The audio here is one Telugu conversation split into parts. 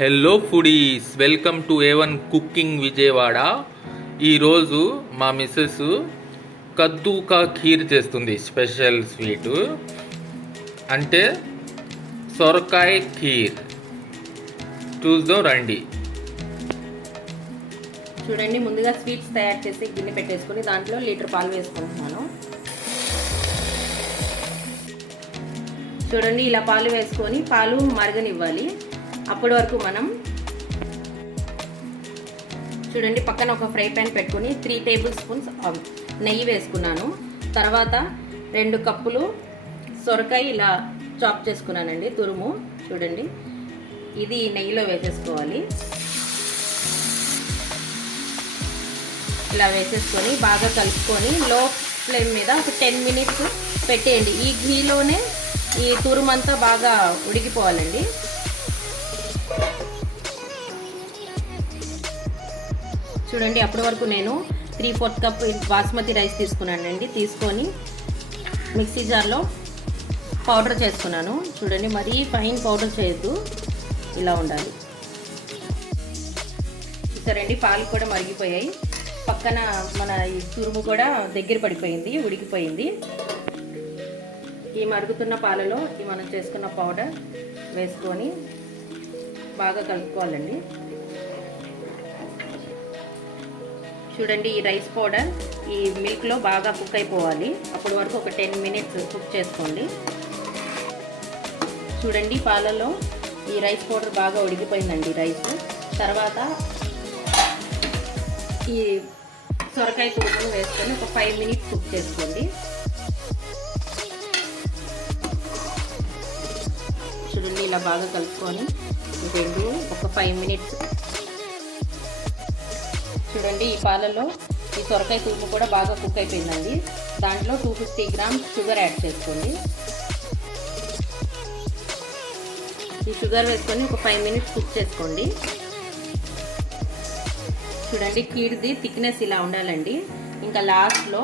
Hello foodies, welcome to A1 cooking Vijayawada. ఈరోజు మా మిస్సెస్ కద్దు కా ఖీర్ చేస్తుంది. స్పెషల్ స్వీటు అంటే సొరకాయ ఖీర్. చూద్దాం రండి. చూడండి, ముందుగా స్వీట్స్ తయారు చేసి గిన్నె పెట్టేసుకుని దాంట్లో లీటర్ పాలు వేసుకుంటున్నాను. చూడండి, ఇలా పాలు వేసుకొని పాలు మరగనివ్వాలి. అప్పటి వరకు మనం చూడండి, పక్కన ఒక ఫ్రై ప్యాన్ పెట్టుకొని 3 టేబుల్ స్పూన్స్ నెయ్యి వేసుకున్నాను. తర్వాత 2 కప్పులు సొరకాయ ఇలా చాప్ చేసుకున్నానండి, తురుము. చూడండి, ఇది నెయ్యిలో వేసేసుకోవాలి. ఇలా వేసేసుకొని బాగా కలుపుకొని లో ఫ్లేమ్ మీద ఒక 10 మినిట్స్ పెట్టేయండి. ఈ ఘీలోనే ఈ తురుమంతా బాగా ఉడికిపోవాలండి. చూడండి, అప్పటి వరకు నేను 3/4 కప్ బాస్మతి రైస్ తీసుకున్నానండి. తీసుకొని మిక్సీ జార్లో పౌడర్ చేసుకున్నాను. చూడండి, మరీ ఫైన్ పౌడర్ చేయొద్దు, ఇలా ఉండాలి. చూసారండి, పాలు కూడా మరిగిపోయాయి. పక్కన మన ఈ తురుము కూడా దగ్గర పడిపోయింది, ఉడికిపోయింది. ఈ మరుగుతున్న పాలలో ఈ మనం చేసుకున్న పౌడర్ వేసుకొని బాగా కలుపుకోవాలండి. చూడండి, ఈ రైస్ పౌడర్ ఈ మిల్క్లో బాగా కుక్ అయిపోవాలి. అప్పటి వరకు ఒక 10 మినిట్స్ కుక్ చేసుకోండి. చూడండి, పాలలో ఈ రైస్ పౌడర్ బాగా ఉడికిపోయిందండి రైస్. తర్వాత ఈ సొరకాయ తురుమును వేసుకొని ఒక 5 మినిట్స్ కుక్ చేసుకోండి. చూడండి, ఇలా బాగా కలుపుకొని ఇంకేంటి ఒక 5 మినిట్స్. చూడండి, ఈ పాలలో ఈ సొరకాయ తురుము కూడా బాగా కుక్ అయిపోయిందండి. దాంట్లో 250 గ్రామ్స్ షుగర్ యాడ్ చేసుకోండి. ఈ షుగర్ వేసుకొని ఒక 5 మినిట్స్ కుక్ చేసుకోండి. చూడండి, కీర్ది థిక్నెస్ ఇలా ఉండాలండి. ఇంకా లాస్ట్లో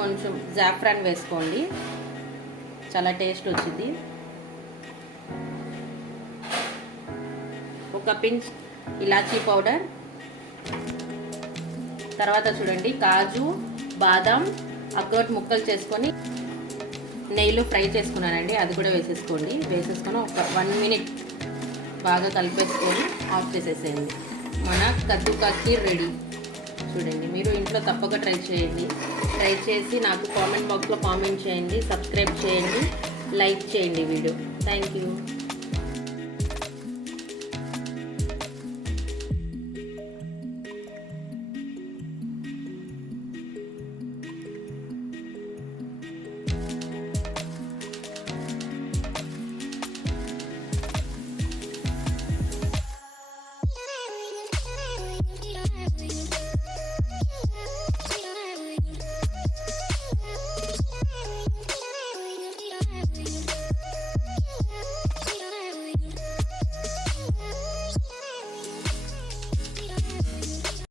కొంచెం జాఫ్రాన్ వేసుకోండి, చాలా టేస్ట్ వచ్చింది. ఒక పించ్ ఇలాచీ పౌడర్. తర్వాత చూడండి, కాజు, బాదం, అక్రోట్ ముక్కలు చేసుకొని నెయ్యిలో ఫ్రై చేసుకున్నానండి, అది కూడా వేసేసుకోండి. వేసేసుకొని ఒక 1 మినిట్ బాగా కలిపేసుకొని ఆఫ్ చేసేసేయండి. మన కద్దు కా ఖీర్ రెడీ. చూడండి, మీరు ఇంట్లో తప్పక ట్రై చేయండి. ట్రై చేసి నాకు కామెంట్ బాక్స్లో కామెంట్ చేయండి, సబ్స్క్రైబ్ చేయండి, లైక్ చేయండి వీడియో. Thank you.